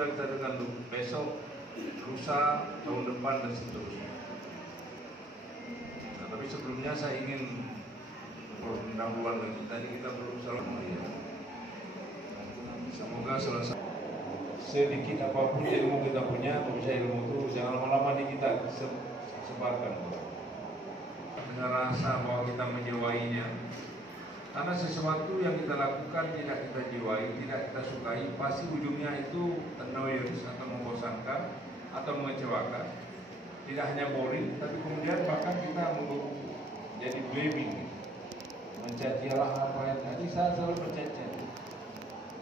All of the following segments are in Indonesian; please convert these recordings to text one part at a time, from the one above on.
sudah kita dengan besok, lusa, tahun depan dan seterusnya. Nah, tapi sebelumnya saya ingin pendahuluan lagi. Tadi kita belum salah melihat. Semoga selesai. Sedikit apapun ilmu kita punya, kalau bisa ilmu itu jangan lama-lama di kita sebarkan. Dengan rasa bahwa kita menjiwainya. Karena sesuatu yang kita lakukan tidak kita jiwai, tidak kita sukai, pasti ujungnya itu annoyance atau membosankan atau mengecewakan. Tidak hanya boring, tapi kemudian bahkan kita jadi blaming, mencacilah apa yang tadi saya selalu bercaci.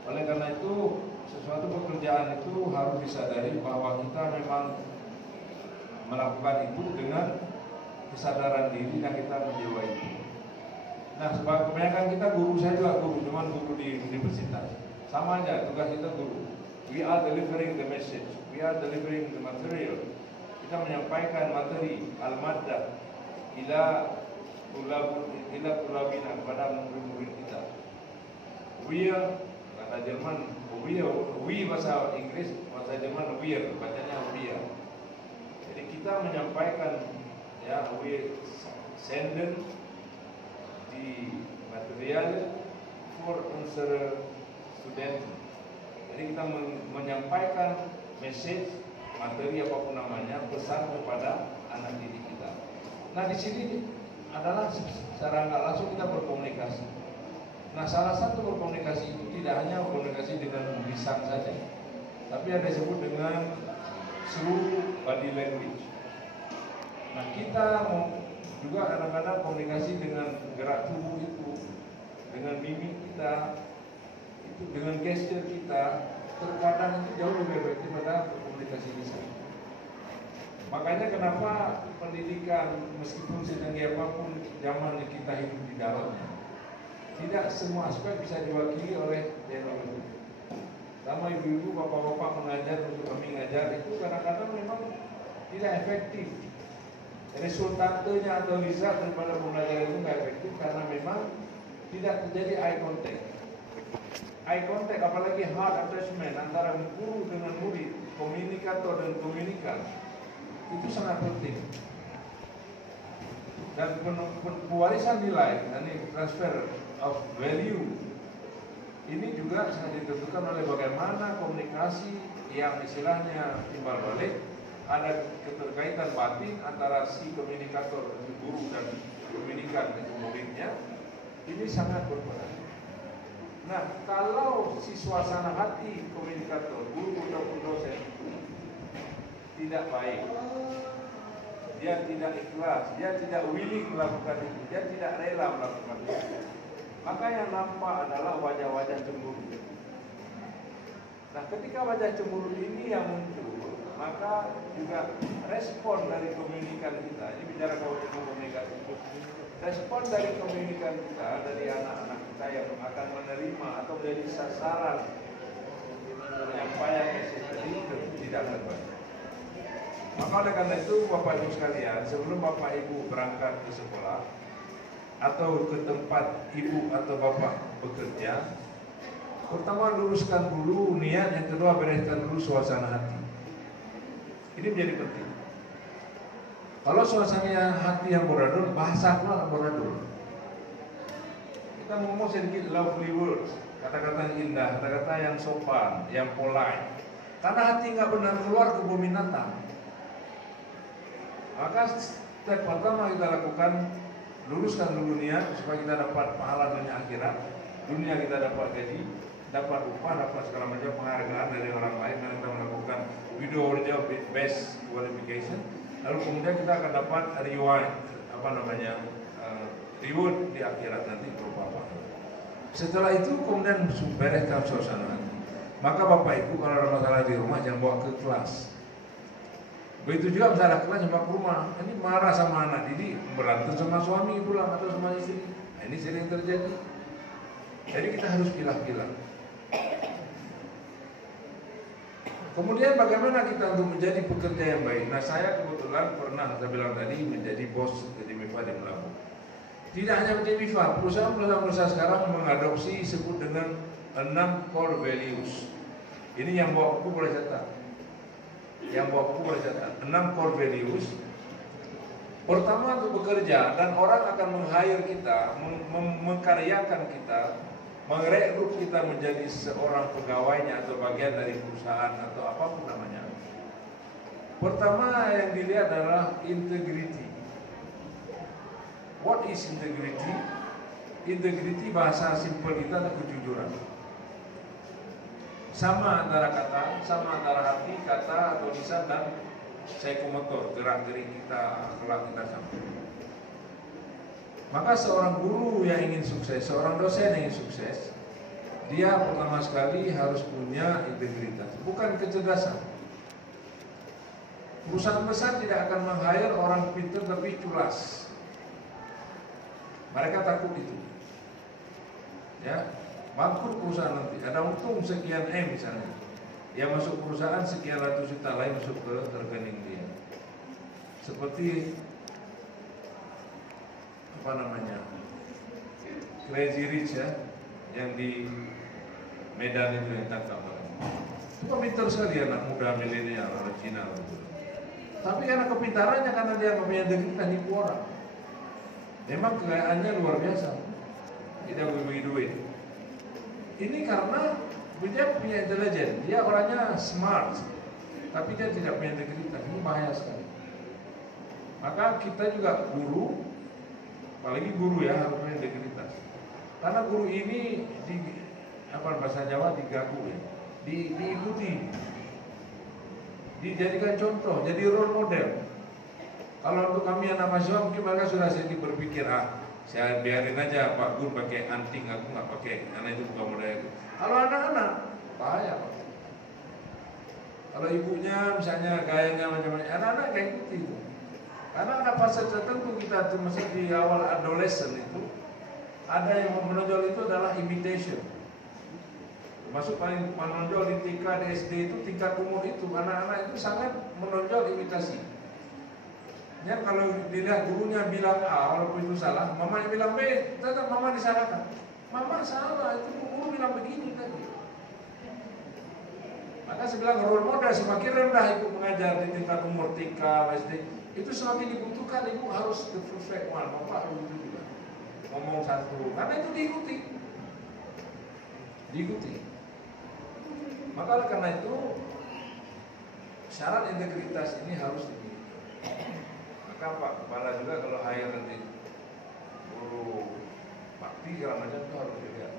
Oleh karena itu, sesuatu pekerjaan itu harus disadari bahwa kita memang melakukan itu dengan kesadaran diri dan kita menjiwai itu. Nah, sebab kebanyakan kita guru, saya juga guru, cuman guru di universitas. Sama aja, tugas kita guru. We are delivering the message, we are delivering the material. Kita menyampaikan materi al-maddah ila tulabina kepada murid-murid kita. We are, kata Jerman, we bahasa Inggris, bahasa Jerman we, bacanya we. Jadi kita menyampaikan, ya, we send di material for answer student. Jadi kita menyampaikan message, materi apapun namanya, pesan kepada anak didik kita. Nah, di sini adalah secara nggak langsung kita berkomunikasi. Nah, salah satu berkomunikasi itu tidak hanya komunikasi dengan lisan saja, tapi ada disebut dengan seluruh body language. Nah, kita juga kadang-kadang komunikasi dengan gerak tubuh itu, dengan mimik kita, itu dengan gesture kita, terkadang itu jauh lebih efektif pada komunikasi lisan. Makanya kenapa pendidikan meskipun setinggi apapun zaman yang kita hidup di dalamnya, tidak semua aspek bisa diwakili oleh teknologi. Sama ibu-ibu, bapak-bapak mengajar untuk kami ngajar itu kadang-kadang memang tidak efektif. Resultatenya atau result daripada pembelajaran itu nggak efektif karena memang tidak terjadi eye contact. Eye contact, apalagi heart attachment antara guru dengan murid, komunikator dan komunikan, itu sangat penting. Dan pewarisan nilai, ini transfer of value, ini juga sangat ditentukan oleh bagaimana komunikasi yang istilahnya timbal balik. Ada keterkaitan batin antara si komunikator, si guru dan komunikan dengan muridnya, ini sangat berperan. Nah, kalau si suasana hati komunikator, guru ataupun dosen tidak baik, dia tidak ikhlas, dia tidak willing melakukan itu, dia tidak rela melakukan itu, maka yang nampak adalah wajah-wajah cemburu. Nah, ketika wajah cemburu ini yang muncul, maka juga respon dari komunikan kita, ini bicara komunikasi, respon dari komunikan kita, dari anak-anak kita yang akan menerima atau menjadi sasaran penyampaian message tadi tidak terbaik. Maka oleh karena itu Bapak Ibu sekalian, sebelum Bapak Ibu berangkat ke sekolah atau ke tempat Ibu atau Bapak bekerja, pertama luruskan dulu niat, yang kedua bereskan dulu suasana hati. Ini menjadi penting. Kalau suasana hati yang amburadul, bahasa pula amburadul. Kita ngomong sedikit lovely words, kata-kata yang indah, kata-kata yang sopan, yang polite. Karena hati nggak benar keluar ke bumi natang. Maka step pertama kita lakukan, luruskan dulu niat supaya kita dapat pahala dunia akhirat. Dunia kita dapat gaji, dapat upah, dapat segala macam penghargaan dari orang lain, dan kita melakukan video job best qualification. Lalu kemudian kita akan dapat reward, reward di akhirat nanti berupa apa. Setelah itu kemudian bereskan suasana. Maka Bapak Ibu kalau ada masalah di rumah jangan bawa ke kelas. Begitu juga misalnya kelas sampai ke rumah, ini marah sama anak didik, berantem sama suami pulang atau sama istri. Nah, ini sering terjadi. Jadi kita harus pilah-pilah. Kemudian bagaimana kita untuk menjadi pekerja yang baik? Nah, saya kebetulan pernah, saya bilang tadi, menjadi bos di MIFA di Melabu. Tidak hanya di MIFA, perusahaan-perusahaan sekarang mengadopsi disebut dengan 6 core values. Ini yang bawa buku boleh catat. Yang bawa buku boleh catat. 6 core values. Pertama untuk bekerja, dan orang akan meng-hire kita, mengkaryakan kita, merekrut kita menjadi seorang pegawainya atau bagian dari perusahaan atau apapun namanya. Pertama yang dilihat adalah integrity. What is integrity? Integrity bahasa simpel kita adalah kejujuran. Sama antara kata, sama antara hati, kata atau lisan dan psikomotor, gerak-gerik kita, kelak kita sama. Maka seorang guru yang ingin sukses, seorang dosen yang ingin sukses, dia pertama sekali harus punya integritas, bukan kecerdasan. Perusahaan besar tidak akan meng-hire orang pintar tapi culas. Mereka takut itu. Ya, bangkrut perusahaan nanti. Ada untung sekian M misalnya. Yang masuk perusahaan sekian ratus juta, lain masuk ke rekening dia. Seperti apa namanya, Crazy Rich ya, yang di Medan itu yang tangkap orang. Itu pintar sekali anak muda milenial orang Cina. Tapi karena kepintarannya, karena dia punya integritas, nipu orang. Memang kekayaannya luar biasa. Tidak bagi duit. Ini karena dia punya intelijen, dia orangnya smart, tapi dia tidak punya integritas. Ini bahaya sekali. Maka kita juga guru, apalagi guru ya, harus punya integritas. Karena guru ini bahasa Jawa digagu ya, diikuti, dijadikan contoh, jadi role model. Kalau untuk kami anak mahasiswa mungkin mereka sudah sedikit berpikir, saya biarin aja Pak Gun pakai anting, aku nggak pakai, karena itu bukan model. Kalau anak-anak bahaya Pak. Kalau ibunya misalnya gayanya macam-macam, anak-anak kayak ikuti itu. Karena ada fase tertentu kita termasuk di awal adolescent itu, ada yang menonjol itu adalah imitation. Termasuk paling menonjol di tingkat SD itu, tingkat umur itu, anak-anak itu sangat menonjol imitasi. Ya, kalau dilihat gurunya bilang A, walaupun itu salah, mama bilang B, tetap mama disalahkan. Mama salah, itu guru bilang begini tadi. Maka saya bilang role model semakin rendah ibu mengajar di tingkat umur TK, SD, itu semakin dibutuhkan ibu harus the perfect one. Bapak harus itu juga ngomong satu, karena itu diikuti. Maka karena itu syarat integritas ini harus dimiliki. Maka Pak Kepala juga kalau hire nanti guru bakti segala macam itu harus dilihat.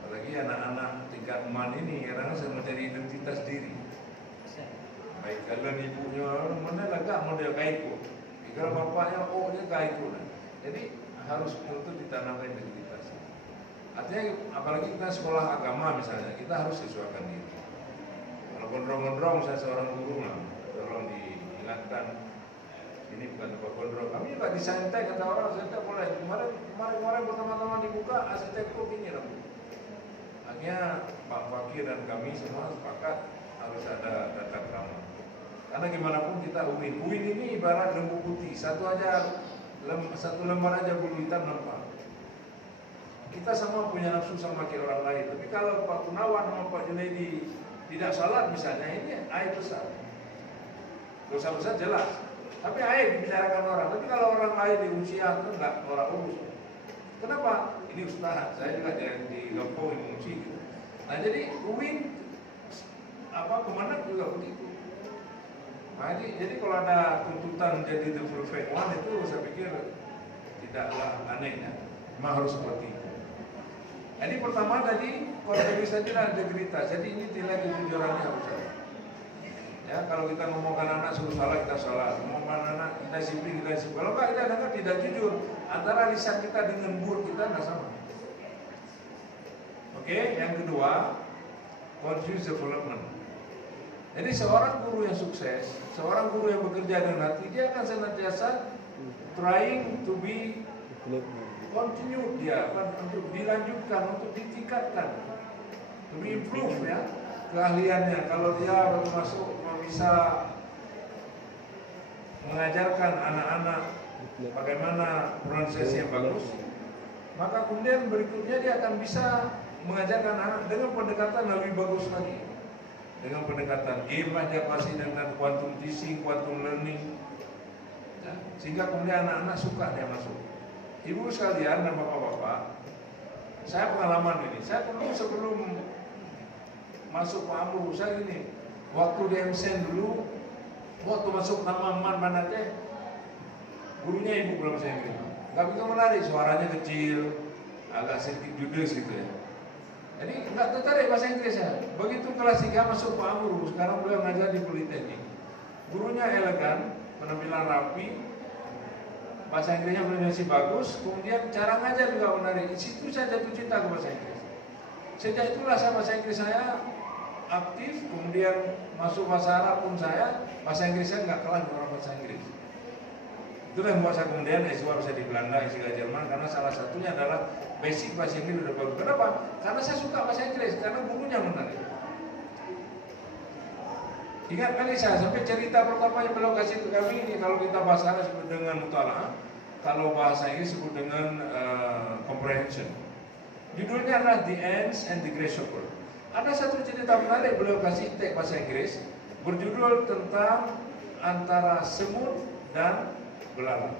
Apalagi anak-anak tingkat eman ini kadang-kadang saya mencari identitas diri. Baik kalau ibunya mana agak model kaiko, kalau bapaknya dia kaiko. Jadi harus untuk ditanamkan integritas. Artinya apalagi kita sekolah agama misalnya, kita harus sesuaikan diri. Kalau gondrong-gondrong saya seorang guru lah, tolong diingatkan. Ini bukan tempat gondrong. Kami juga desain tag, kata orang desain tag boleh. Kemarin pertama-tama dibuka arsitektur ini lah. Akhirnya Pak Fakir dan kami semua sepakat harus ada tata krama. Karena gimana pun kita UIN. UIN ini ibarat lembu putih. Satu lembar aja bulu hitam nampak. Kita sama punya nafsu sama kayak orang lain. Tapi kalau Pak Gunawan sama Pak Junaidi tidak salat misalnya, ini aib besar. Dosa besar jelas. Tapi aib dibicarakan orang. Tapi kalau orang lain di usia itu enggak orang urus. Kenapa? Ini ustaz, saya juga di Lampung menguji gitu. Nah jadi UIN kemana juga begitu. Nah, jadi kalau ada tuntutan jadi the perfect one itu saya pikir tidaklah anehnya. Memang harus seperti itu. Jadi pertama tadi kontribusi dan integritas. Jadi ini nilai kejujurannya harus ada. Ya, kalau kita ngomongkan anak suruh salah, kita salah. Ngomongkan anak kita disiplin, kita disiplin. Kalau enggak, kita dengar tidak jujur. Antara lisan kita dengan mulut kita nggak sama. Oke, yang kedua, continuous development. Jadi seorang guru yang sukses, seorang guru yang bekerja dengan hati, dia akan senantiasa trying to be continue, dia untuk dilanjutkan, untuk ditingkatkan, to be improve ya keahliannya. Kalau dia baru masuk bisa mengajarkan anak-anak bagaimana pronunciasi yang bagus, maka kemudian berikutnya dia akan bisa mengajarkan anak dengan pendekatan lebih bagus lagi, dengan pendekatan game aja pasti dengan quantum teaching, quantum learning, ya, sehingga kemudian anak-anak suka dia masuk. Ibu sekalian dan bapak-bapak, saya pengalaman ini, saya dulu sebelum masuk Pak Amru, saya gini, waktu di MSN dulu, waktu masuk nama mana aja, gurunya ibu belum saya Inggris, nggak begitu menarik, suaranya kecil, agak sedikit judes gitu ya. Jadi nggak tertarik bahasa Inggris ya. Begitu kelas 3 masuk Pak Amru, sekarang beliau ngajar di Politeknik. Gurunya elegan, penampilan rapi, bahasa Inggrisnya masih bagus, kemudian cara ngajar juga menarik. Di situ saya jatuh cinta ke bahasa Inggris. Sejak itulah saya bahasa Inggris saya aktif, kemudian masuk bahasa Arab pun bahasa Inggris saya nggak kalah dengan orang bahasa Inggris. Itulah yang membuat saya kemudian S2 bisa di Belanda, S3 Jerman, karena salah satunya adalah basic bahasa Inggris udah bagus. Kenapa? Karena saya suka bahasa Inggris, karena gurunya menarik. Ingat kali saya sampai cerita pertama yang beliau kasih ke kami ini, kalau kita bahasa Arab sebut dengan mutalaah, kalau bahasa Inggris sebut dengan comprehension. Judulnya adalah The Ants and the Grasshopper. Ada satu cerita menarik beliau kasih teks bahasa Inggris berjudul tentang antara semut dan belalang.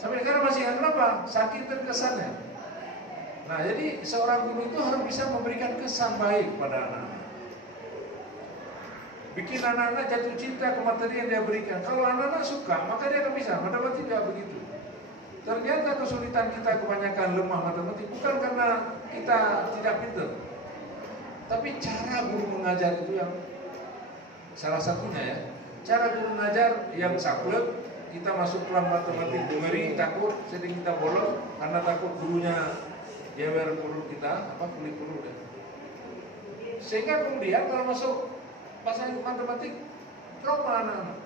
Sampai sekarang masih ingat, kenapa? Saking terkesannya. Nah, jadi seorang guru itu harus bisa memberikan kesan baik pada anak-anak, bikin anak-anak jatuh cinta ke materi yang dia berikan. Kalau anak-anak suka, maka dia akan bisa. Matematik tidak begitu. Ternyata kesulitan kita kebanyakan lemah matematik bukan karena kita tidak pintar, tapi cara guru mengajar itu yang salah satunya ya. Cara guru mengajar yang saklek, kita masuk kelas matematik ngeri, takut, sedang kita bolos karena takut gurunya jewer guru kita, kulit guru deh. Sehingga kemudian kalau masuk bahasa matematik trauma anak-anak.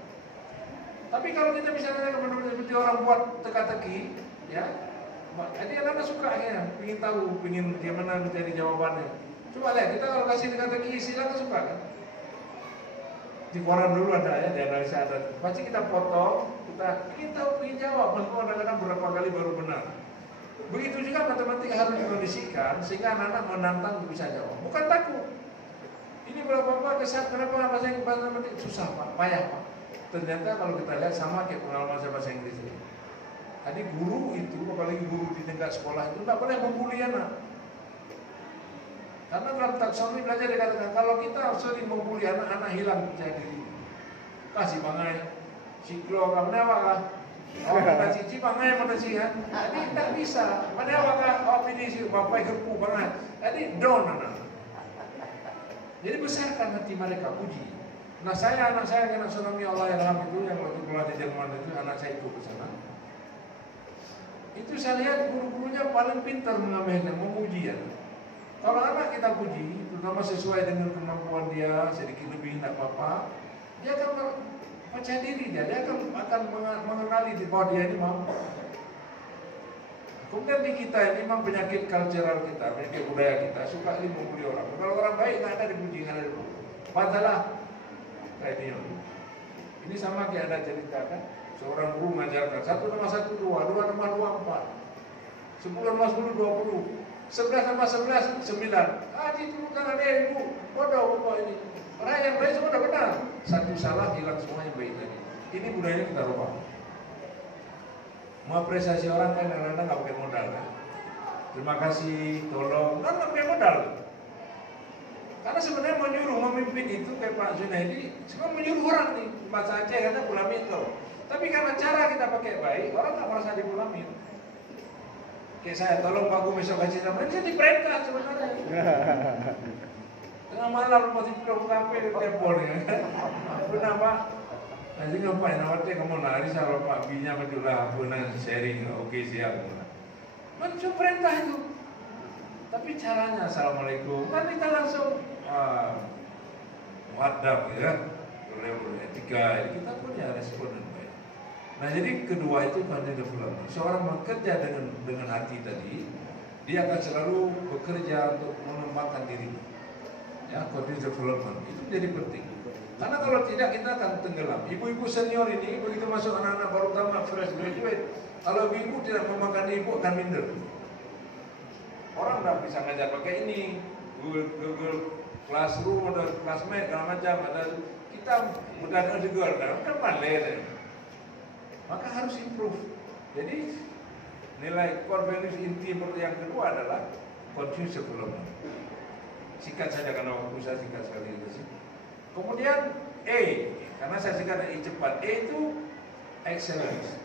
Tapi kalau kita bisa benar-benar seperti orang buat teka-teki, ya, jadi anak-anak suka ya, ingin tahu, ingin gimana mencari jawabannya. Coba lihat, kita kalau kasih teka-teki silakan suka kan? Di koran dulu ada ya, di analisa ada. Pasti kita potong, kita ingin tahu, ingin jawab, meskipun kadang-kadang berapa kali baru benar. Begitu juga matematik harus dikondisikan sehingga anak-anak menantang bisa jawab, bukan takut. Ini berapa kesan, kenapa bahasa matematik susah Pak, payah Pak. Ternyata kalau kita lihat sama kayak pengalaman saya bahasa Inggris ini. Tadi guru itu, apalagi guru di tingkat sekolah itu tidak boleh membuli anak. Karena dalam taksonomi belajar dikatakan kalau kita sering membuli anak-anak hilang percaya diri. Kasih bangai, siklo kamu apa kah? Oh kita cici bangai mana sih kan? Jadi tidak bisa. Mana apa kah? Oh ini sih bapak kerpu bangai. Jadi down anak. Jadi besarkan hati mereka, puji. Nah anak saya yang tsunami Allah yang itu yang waktu keluar di Jerman itu anak saya itu ke sana. Itu saya lihat guru-gurunya paling pintar mengambilnya, memuji ya. Kalau anak kita puji, terutama sesuai dengan kemampuan dia, sedikit lebih tidak apa-apa, dia akan percaya diri dia akan mengenali di bahwa dia ini mampu. Kemudian di kita ini memang penyakit cultural kita, penyakit budaya kita, suka membuli orang. Kalau orang baik nggak ada dipuji, nggak ada dipuji. Padahal ini sama kayak ada cerita kan, seorang guru mengajarkan 1 tambah 1 2, 2 tambah 2 4, 10 tambah 10 20, 11 tambah 11 9. Diturunkan ada ibu, bodoh bapak ini. Orang yang baik semua udah benar, satu salah hilang semua yang baik tadi. Ini budayanya kita rubah. Mengapresiasi orang kan kadang-kadang nggak pakai modal kan. Terima kasih, tolong, kan nggak pakai modal. Karena sebenarnya menyuruh memimpin itu kayak Pak Junaidi, semua menyuruh orang nih, bahasa Aceh kata pulamin tuh. Tapi karena cara kita pakai baik, orang tak merasa dipulamin. Kayak saya, tolong Pak Gu besok kasih sama, ini saya diperintah sebenarnya. Tengah malam masih belum sampai di telepon ya. Benar Pak. Nanti ngapain? Awalnya kamu nari sama Pak Binya betulah, benar sharing, oke siap. Macam perintah itu. Tapi caranya assalamualaikum, kan kita langsung wadab ya, etika, kita punya respon yang baik. Nah jadi kedua itu content development. Seorang bekerja dengan hati tadi, dia akan selalu bekerja untuk mengembangkan diri. Ya, content development itu jadi penting. Karena kalau tidak kita akan tenggelam. Ibu-ibu senior ini begitu masuk anak-anak baru tamat fresh graduate, kalau ibu tidak memakan ibu akan minder. Orang nggak bisa ngajar pakai ini, Google Classroom atau Classmate segala macam, ada kita mudah juga, udah maler. Maka harus improve. Jadi nilai core values inti yang kedua adalah continuous development. Singkat saja karena waktu saya singkat sekali itu sih. Kemudian E, karena saya singkat E cepat. E itu excellence.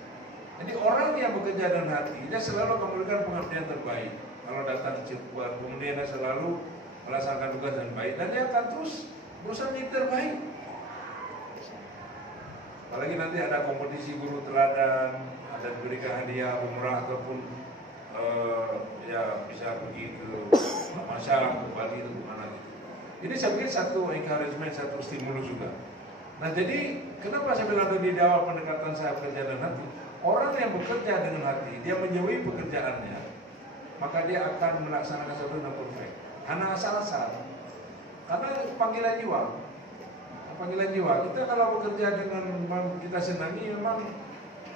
Jadi orang yang bekerja dengan hati, dia selalu akan memberikan pengabdian terbaik. Kalau datang cepat, kemudian dia selalu melaksanakan tugas dengan baik, dan dia akan terus berusaha menjadi terbaik. Apalagi nanti ada kompetisi guru teladan, ada diberikan hadiah umrah ataupun ya bisa pergi ke Masya, ke Bali itu kemana gitu. Ini saya pikir satu encouragement, satu stimulus juga. Nah jadi kenapa saya bilang tadi di awal pendekatan saya bekerja dengan hati? Orang yang bekerja dengan hati, dia menjauhi pekerjaannya, maka dia akan melaksanakan sesuatu dengan perfect. Karena asal-asal, karena panggilan jiwa. Panggilan jiwa. Kita kalau bekerja dengan memang kita senangi, memang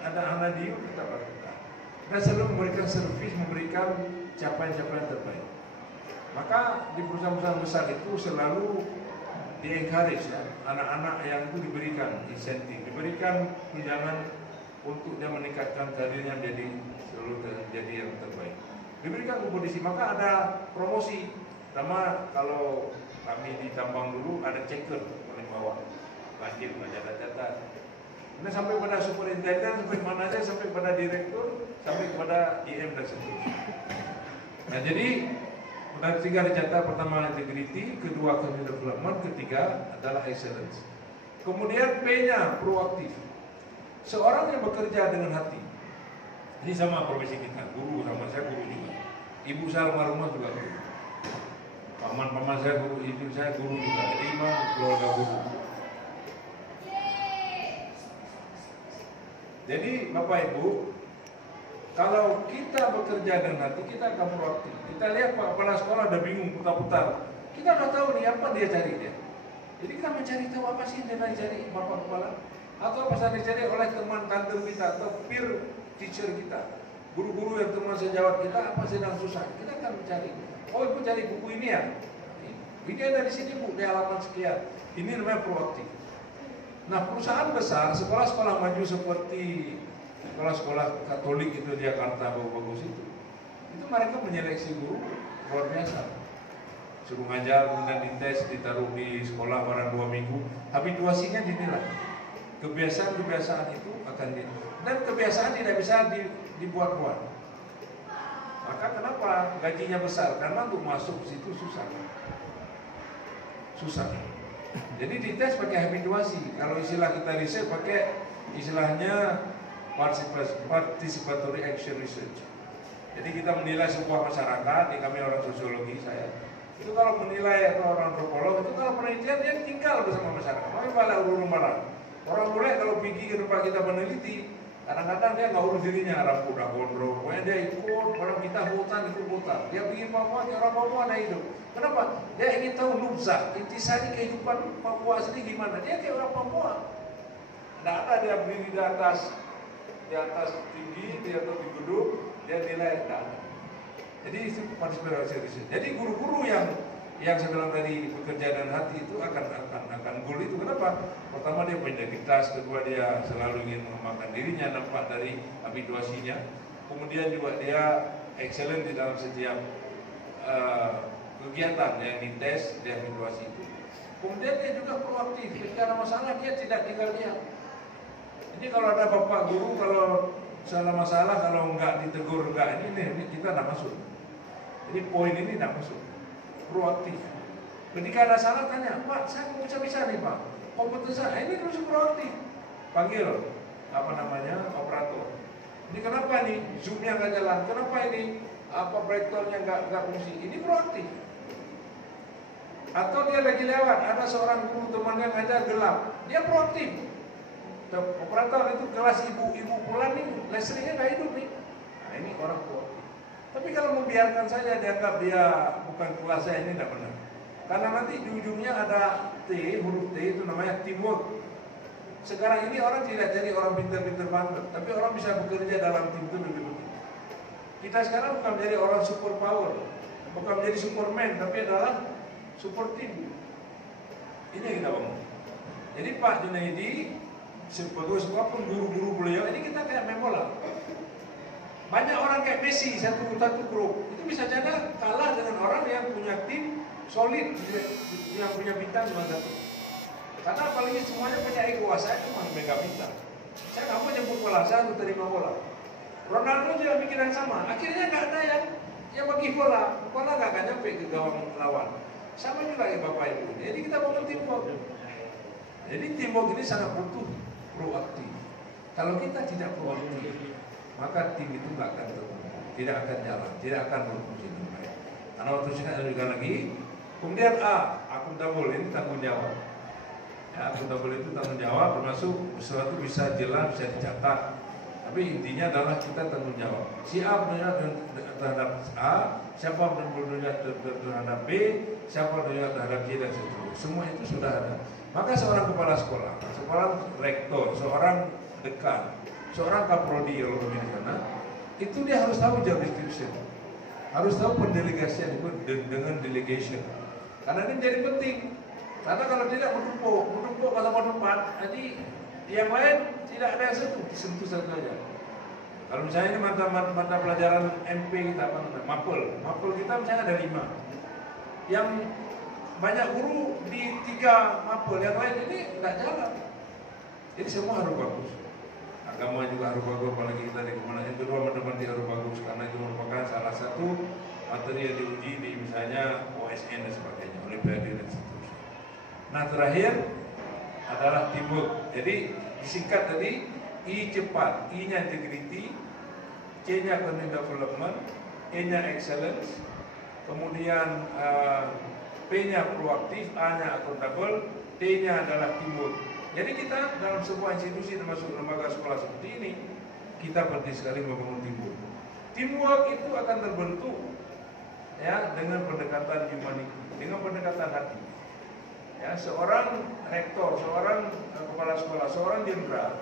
ada anadiu kita lakukan. Dan selalu memberikan servis, memberikan capaian-capaian terbaik. Maka di perusahaan-perusahaan besar itu selalu di-encourage ya, anak-anak yang itu diberikan insentif, diberikan tunjangan untuk dia meningkatkan karirnya menjadi yang terbaik. Diberikan kompetisi, maka ada promosi. Pertama kalau kami di tambang dulu ada checker paling bawah, lanjut catat-catat. Ini sampai pada superintenden, sampai mana aja, sampai pada direktur, sampai kepada IM dan seterusnya. Nah jadi ada 3 dicatat, pertama integrity, kedua career development, ketiga adalah excellence. Kemudian P-nya proaktif. Seorang yang bekerja dengan hati, ini sama profesi kita, guru, sama saya guru juga. Ibu saya almarhumah juga guru. Paman saya guru, ibu saya guru juga. Jadi memang keluarga guru. Jadi Bapak Ibu, kalau kita bekerja dengan hati, kita akan proaktif. Kita lihat Pak Kepala Sekolah udah bingung putar-putar. Kita udah tahu nih apa dia cari dia. Jadi kita mencari tahu apa sih yang dia cari Bapak Kepala. Atau apa yang dicari oleh teman kantor kita atau peer teacher kita. Guru-guru yang teman sejawat kita apa sedang susah. Kita akan mencari. Oh ibu cari buku ini ya. Ini ada di sini bu, di halaman sekian. Ini namanya proaktif. Nah perusahaan besar, sekolah-sekolah maju seperti sekolah-sekolah Katolik itu di Jakarta bagus-bagus itu mereka menyeleksi guru luar biasa. Suruh ngajar, kemudian dites, ditaruh di sekolah barang 2 minggu, habituasinya dinilai. Kebiasaan-kebiasaan itu akan dan kebiasaan tidak bisa dibuat-buat. Maka kenapa gajinya besar? Karena untuk masuk ke situ susah. Jadi dites pakai habituasi. Kalau istilah kita riset pakai istilahnya participatory action research. Jadi kita menilai sebuah masyarakat, ini kami orang sosiologi saya. Itu kalau menilai atau orang antropolog itu kalau penelitian dia tinggal bersama masyarakat. Kami balik urus barang. Orang mulai kalau pergi ke tempat kita meneliti, kadang-kadang dia nggak urus dirinya, rambut udah gondrong. Pokoknya dia ikut orang kita hutan ikut hutan. Dia pergi Papua, orang Papua ada hidup. Kenapa? Dia ingin tahu nubza, intisari kehidupan Papua asli gimana. Dia kayak orang Papua. Nggak ada dia berdiri di atas tinggi, di atas di gedung, dia nilai nggak ada. Jadi itu partisipasi riset. Jadi guru-guru yang saya bilang tadi bekerja dengan hati itu akan goal itu. Kenapa? Pertama dia punya integritas, kedua dia selalu ingin mengembangkan dirinya, nampak dari habituasinya. Kemudian juga dia excellent di dalam setiap kegiatan yang dites, dia habituasi itu. Kemudian dia juga proaktif. Ketika ada masalah dia tidak tinggal diam. Ini kalau ada bapak guru kalau salah masalah kalau nggak ditegur nggak ini kita nggak masuk. Jadi poin ini nggak masuk. Proaktif. Ketika ada salah tanya, Pak, saya mau bisa nih Pak. Komputer saya ini harus proaktif. Panggil operator. Ini kenapa nih zoomnya nggak jalan? Kenapa ini proyektornya nggak fungsi? Ini proaktif. Atau dia lagi lewat, ada seorang guru temannya ngajar gelap, dia proaktif. Operator itu kelas ibu pulang nih, listriknya nggak hidup nih. Nah ini orang proaktif. Tapi kalau membiarkan saja dianggap dia bukan kelas saya, ini tidak benar. Karena nanti di ujungnya ada huruf T itu namanya teamwork. Sekarang ini orang tidak jadi orang pintar-pintar banget, tapi orang bisa bekerja dalam tim itu lebih penting. Kita sekarang bukan menjadi orang super power, bukan menjadi Superman, tapi adalah support team. Ini yang kita bangun. Jadi Pak Junaidi, sebagus apapun guru-guru beliau, ini kita kayak main bola. Banyak orang kayak Messi, satu grup, itu bisa jadi kalah dengan orang yang punya tim solid, yang punya bintang cuma satu. Karena apalagi semuanya punya ego, saya cuma megang bintang. Saya nggak mau jemput bola, saya harus terima bola. Ronaldo juga pikiran sama, akhirnya nggak ada yang bagi bola nggak akan nyampe ke gawang lawan. Sama juga ya Bapak Ibu. Jadi kita bangun teamwork. Jadi teamwork ini sangat butuh proaktif. Kalau kita tidak proaktif, maka tim itu nggak akan terbentuk, tidak akan jalan, tidak akan berfungsi dengan baik. Karena waktu saya lanjutkan lagi, kemudian akuntabel ini tanggung jawab. Ya, akuntabel itu tanggung jawab, termasuk sesuatu bisa jelas, bisa dicatat. Tapi intinya adalah kita tanggung jawab. Si A bertanggung terhadap A, siapa bertanggung terhadap B, siapa bertanggung terhadap C dan seterusnya. Semua itu sudah ada. Maka seorang kepala sekolah, seorang rektor, seorang dekan, seorang kaprodi kalau di sana, itu dia harus tahu job description, harus tahu pendelegasian itu dengan delegation. Karena ini menjadi penting. Karena kalau tidak menumpuk pada tempat, jadi yang lain tidak ada yang sentuh saja. Kalau misalnya ini mata pelajaran MP kita apa namanya, mapel kita misalnya ada 5, yang banyak guru di 3 mapel, yang lain ini tidak jalan. Jadi semua harus bagus. Agama juga harus bagus, apalagi kita di kemana. Yang kedua matematik harus bagus karena itu merupakan salah satu materi yang diuji di misalnya OSN dan sebagainya, Olimpiade dan seterusnya. Nah terakhir adalah teamwork. Jadi disingkat tadi, I cepat, I-nya integrity, C-nya continuous development, E-nya excellence, kemudian P-nya proaktif, A-nya accountable, T-nya adalah teamwork. Jadi kita dalam sebuah institusi termasuk lembaga sekolah seperti ini, kita penting sekali membangun teamwork. Teamwork itu akan terbentuk ya dengan pendekatan humanity, dengan pendekatan hati. Ya, seorang rektor, seorang kepala sekolah, seorang jenderal,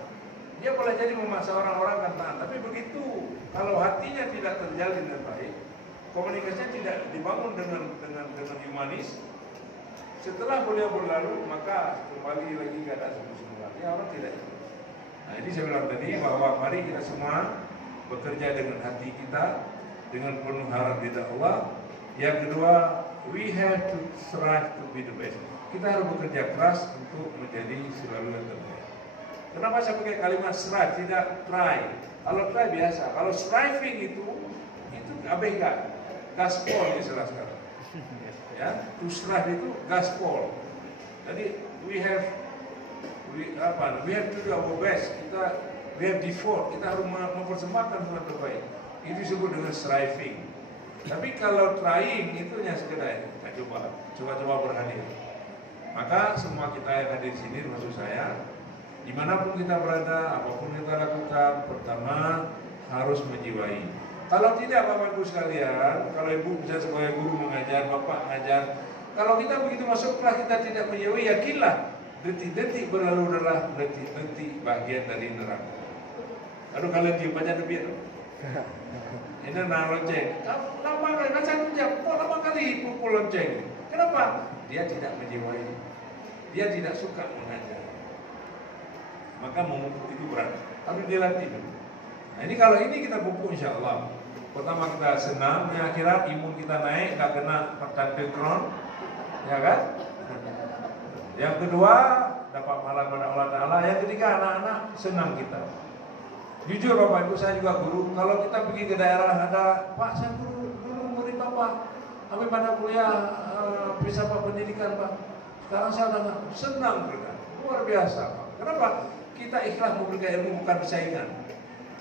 dia boleh jadi memaksa orang-orang kan taat, tapi begitu kalau hatinya tidak terjalin dengan baik, komunikasinya tidak dibangun dengan humanis, setelah beliau berlalu maka kembali lagi keadaan seperti semula. Ya orang tidak. Nah ini saya bilang tadi bahwa mari kita semua bekerja dengan hati kita, dengan penuh harap ridha Allah. Yang kedua, we have to strive to be the best. Kita harus bekerja keras untuk menjadi selalu yang terbaik. Kenapa saya pakai kalimat strive, tidak try? Kalau try biasa, kalau striving itu ABK, gaspol dijelaskan. Ya, to strive itu gaspol. Jadi we have to do our best. We have default. Kita harus mempersembahkan yang terbaik. Itu disebut dengan striving. Tapi kalau trying itu hanya sekedar coba berhadir. Maka semua kita yang hadir di sini, termasuk saya, dimanapun kita berada, apapun kita lakukan, pertama harus menjiwai. Kalau tidak Bapak Ibu sekalian, kalau Ibu bisa sebagai guru mengajar, Bapak mengajar, kalau kita begitu masuk kelas kita tidak menjiwai, yakinlah detik-detik berlalu adalah detik-detik bagian dari neraka. Lalu kalian diam aja lebih. Ini lonceng. Lama kali, saya jawab, kok lama kali pukul lonceng? Kenapa? Dia tidak menjiwai. Dia tidak suka mengajar. Maka memupuk itu berat. Harus dilatih. Nah ini kalau ini kita pupuk insya Allah. Pertama kita senang, yang akhirat imun kita naik, gak kena tantrum, ya kan? Yang kedua dapat pahala pada Allah Taala. Yang ketiga anak-anak senang kita. Jujur Bapak Ibu, saya juga guru. Kalau kita pergi ke daerah ada, Pak saya guru murid Bapak, kami pada kuliah filsafat pendidikan Pak. Sekarang saya udah senang mereka, luar biasa Pak. Kenapa? Kita ikhlas memberikan ilmu bukan persaingan.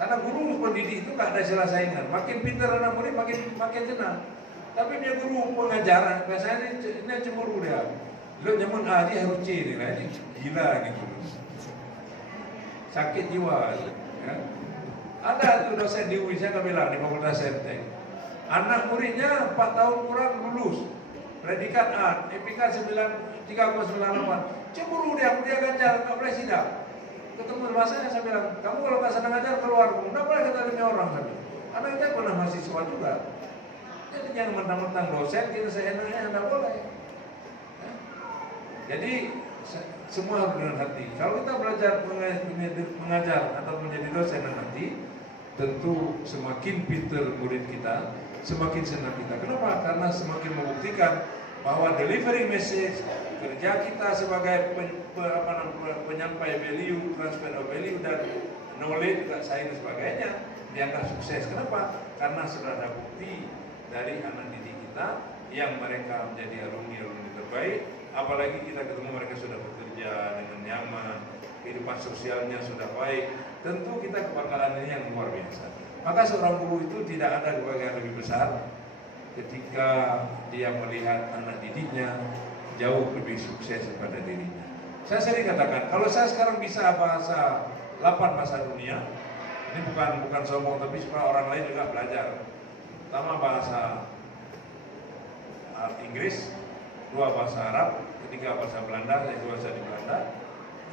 Karena guru pendidik itu nggak ada istilah saingan. Makin pintar anak murid makin senang. Tapi dia guru pengajaran, biasanya ini cemburu dia. Lo nyamun A dia harus C nih lah, ini gila gitu. Sakit jiwa. Ya. Ada tuh dosen di UI, saya bilang di Fakultas Saintek. Anak muridnya 4 tahun kurang lulus. Predikat A, EPK 3,98. Cemburu dia ngajar, nggak boleh sidang. Ketemu bahasanya saya bilang, kamu kalau nggak senang ngajar keluar, nggak boleh kita demi orang. Karena kita pernah mahasiswa juga. Jadi jangan mentang-mentang dosen kita seenaknya tidak boleh. Jadi semua harus dengan hati. Kalau kita belajar mengajar atau menjadi dosen nanti, tentu semakin pintar murid kita, semakin senang kita. Kenapa? Karena semakin membuktikan bahwa delivery message, kerja kita sebagai penyampai value, transfer of value dan knowledge, sains dan sebagainya, dia akan sukses. Kenapa? Karena sudah ada bukti dari anak didik kita yang mereka menjadi alumni terbaik. Apalagi kita ketemu mereka sudah bekerja dengan nyaman, kehidupan sosialnya sudah baik, tentu kita kebanggaan ini yang luar biasa. Maka seorang guru itu tidak ada kebanggaan lebih besar ketika dia melihat anak didiknya jauh lebih sukses daripada dirinya. Saya sering katakan, kalau saya sekarang bisa bahasa 8 bahasa dunia, ini bukan sombong, tapi supaya orang lain juga belajar. Pertama bahasa Inggris, 2 bahasa Arab, 3 bahasa Belanda, saya bahasa di Belanda,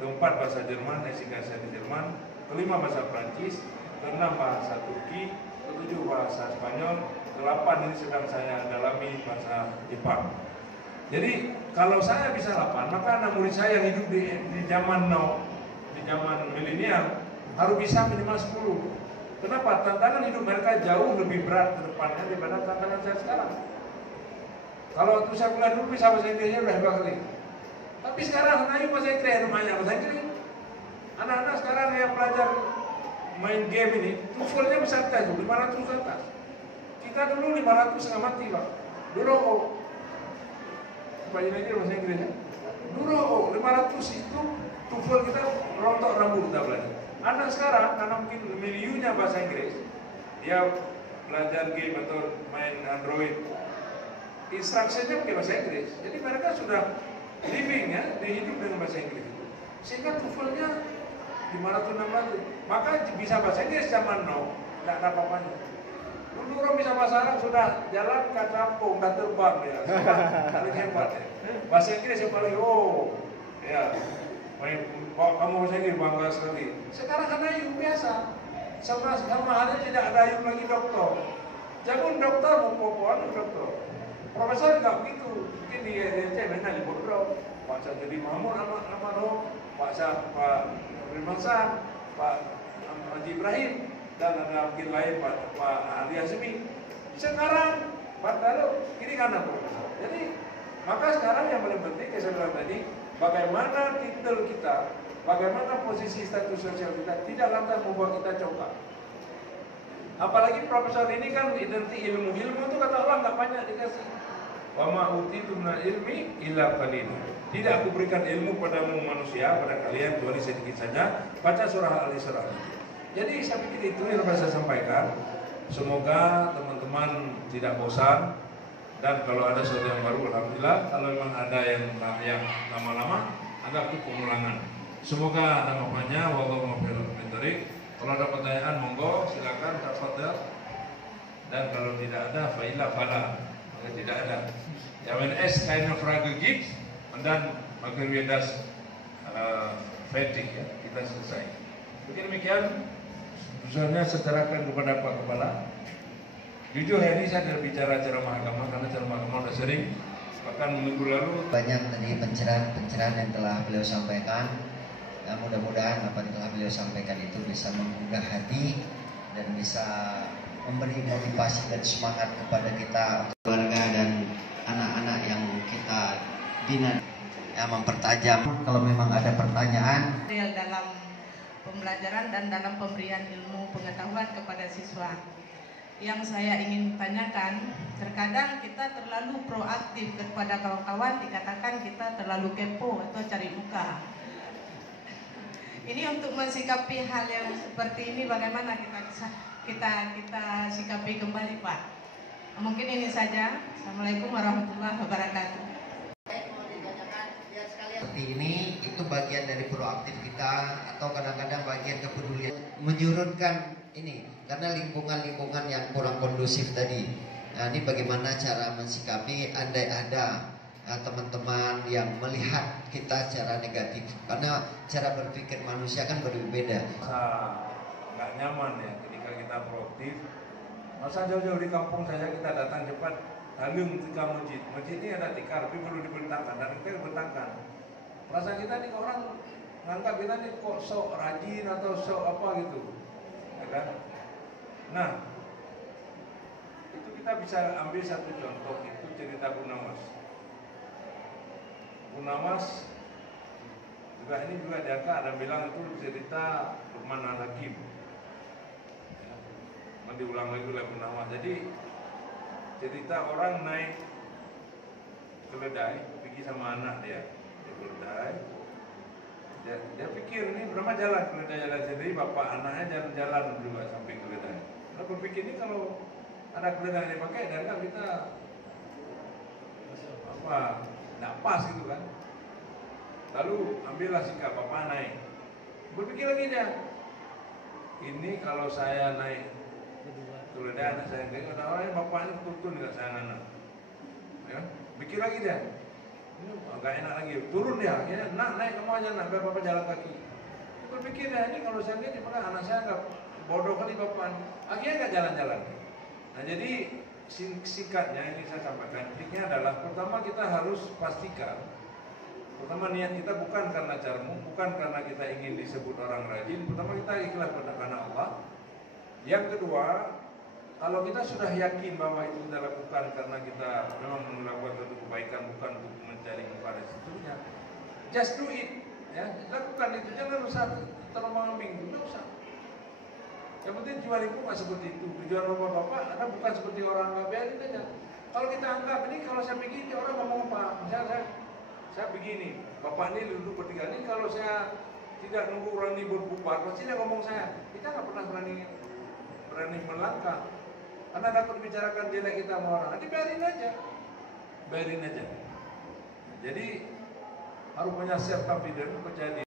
4 bahasa Jerman, saya di Jerman, 5 bahasa Prancis, 6 bahasa Turki, 7 bahasa Spanyol, 8 ini sedang saya dalami bahasa Jepang. Jadi kalau saya bisa 8, maka anak murid saya yang hidup di zaman now, di zaman milenial harus bisa minimal 10. Kenapa? Tantangan hidup mereka jauh lebih berat ke depannya daripada tantangan saya sekarang. Kalau waktu saya kuliah dulu bisa bahasa Inggrisnya udah hebat kali. Tapi sekarang anak bahasa Inggris, rumahnya bahasa Inggris. Anak-anak sekarang yang belajar main game ini, TOEFL-nya bisa atas, 500 atas. Kita dulu 500 setengah mati, Pak. Dulu baca lagi bahasa Inggrisnya. Dulu 500 itu TOEFL kita rontok rambut kita belajar. Anak sekarang karena mungkin miliunya bahasa Inggris, dia belajar game atau main Android, instruksinya pakai bahasa Inggris. Jadi mereka sudah living ya, hidup dengan bahasa Inggris. Sehingga TOEFL-nya 500-600. Maka bisa bahasa Inggris zaman now, tidak ada apa-apanya. Dulu orang bisa bahasa Arab sudah jalan ke kampung dan terbang ya, paling hebat ya. Bahasa Inggris yang paling ya, kamu bahasa Inggris bangga sekali. Sekarang kan ayam biasa, sama halnya tidak ada ayam lagi dokter. Jangan dokter mau dokter. Profesor nggak begitu, mungkin di EDC mana di Bodro, Pak Jadi Mahmud Amaro, Pak Rimansan, Pak Haji Ibrahim, dan ada mungkin lain Pak Ali Azmi. Sekarang Pak Dalu, ini karena profesor. Jadi maka sekarang yang paling penting saya bilang tadi, bagaimana titel kita, bagaimana posisi status sosial kita tidak lantas membuat kita congkak. Apalagi profesor ini kan identik ilmu itu kata Allah nggak banyak dikasih. Wa ma utitu minal ilmi illa qalil. Tidak aku berikan ilmu padamu manusia, pada kalian kecuali sedikit saja. Baca surah Al-Isra. Jadi saya pikir itu yang harus saya sampaikan. Semoga teman-teman tidak bosan, dan kalau ada sesuatu yang baru alhamdulillah. Kalau memang ada yang lama-lama, ada pengulangan. Semoga ada manfaatnya. Wallahu muwaffiq. Kalau ada pertanyaan monggo silakan tafadhal. Dan kalau tidak ada faila fala. Tidak ada. Ya, when S kind of Frage gibt, and then machen wir das fertig ya, kita selesai. Mungkin demikian, usulnya setarakan kepada Pak Kepala. Jujur hari ini saya tidak bicara ceramah agama karena ceramah agama sudah sering, bahkan minggu lalu banyak tadi pencerahan yang telah beliau sampaikan. Nah, mudah-mudahan apa yang telah beliau sampaikan itu bisa menggugah hati dan bisa memberi motivasi dan semangat kepada kita, keluarga dan anak-anak yang kita bina, ya, mempertajam kalau memang ada pertanyaan dalam pembelajaran dan dalam pemberian ilmu pengetahuan kepada siswa. Yang saya ingin tanyakan, terkadang kita terlalu proaktif kepada kawan-kawan, dikatakan kita terlalu kepo atau cari muka. Ini untuk mensikapi hal yang seperti ini, bagaimana kita sikapi kembali, Pak? Mungkin ini saja. Assalamualaikum warahmatullahi wabarakatuh. Seperti ini itu bagian dari proaktif kita, atau kadang-kadang bagian kepedulian menyurutkan ini karena lingkungan yang kurang kondusif tadi. Nah, ini bagaimana cara mensikapi andai ada teman-teman yang melihat kita secara negatif, karena cara berpikir manusia kan berbeda. Nggak nyaman ya ketika kita proaktif Masa jauh-jauh di kampung saja kita datang cepat, halung ke masjid. Masjid ini ada tikar, tapi perlu dibentangkan, dan kita bentangkan. Perasaan kita nih orang nganggap kita nih kok sok rajin atau sok apa gitu, ya kan? Nah, itu kita bisa ambil satu contoh, itu cerita Gunawas. Gunawas juga ini juga diangkat, ada bilang itu cerita Luqman Al-Hakim. Diulang lagi oleh Gunawas. Jadi cerita orang naik keledai, pergi sama anak dia keledai. Dia pikir ini berapa jalan keledai jalan sendiri, bapak anaknya jalan-jalan juga sampai keledai. Lalu berpikir ini kalau ada keledai yang dipakai, dan kan kita apa tidak pas gitu kan. Lalu ambillah sikap, bapak naik. Berpikir lagi dia, ini kalau saya naik keledai anak saya, ada orang yang bapaknya betul nggak sayang anak, ya, pikir lagi dia, ini agak enak lagi, turun dia, ya, naik kamu aja, biar bapak jalan kaki. Berpikir dia, ini kalau saya ini pernah anak saya nggak bodoh kali bapak, akhirnya nggak jalan-jalan. Nah jadi singkatnya ini saya sampaikan, triknya adalah pertama kita harus pastikan, pertama niat kita bukan karena carmu, bukan karena kita ingin disebut orang rajin, pertama kita ikhlas karena Allah. Yang kedua, kalau kita sudah yakin bahwa itu kita lakukan karena kita memang melakukan suatu kebaikan, bukan untuk mencari muka dan seterusnya, just do it, ya, lakukan itu, jangan usah terombang-ambing, tidak usah. Yang penting tujuan ibu nggak seperti itu, tujuan bapak-bapak ada bukan seperti orang nggak, biarin aja. Kalau kita anggap ini, kalau saya begini orang ngomong apa, misalnya saya begini, bapak ini duduk bertiga ini, kalau saya tidak nunggu orang ini berbubar, pasti dia ngomong saya, kita nggak pernah berani melangkah. Karena dapat bicarakan jelek kita sama orang, nanti biarin aja. Jadi harus punya self confidence, percaya diri.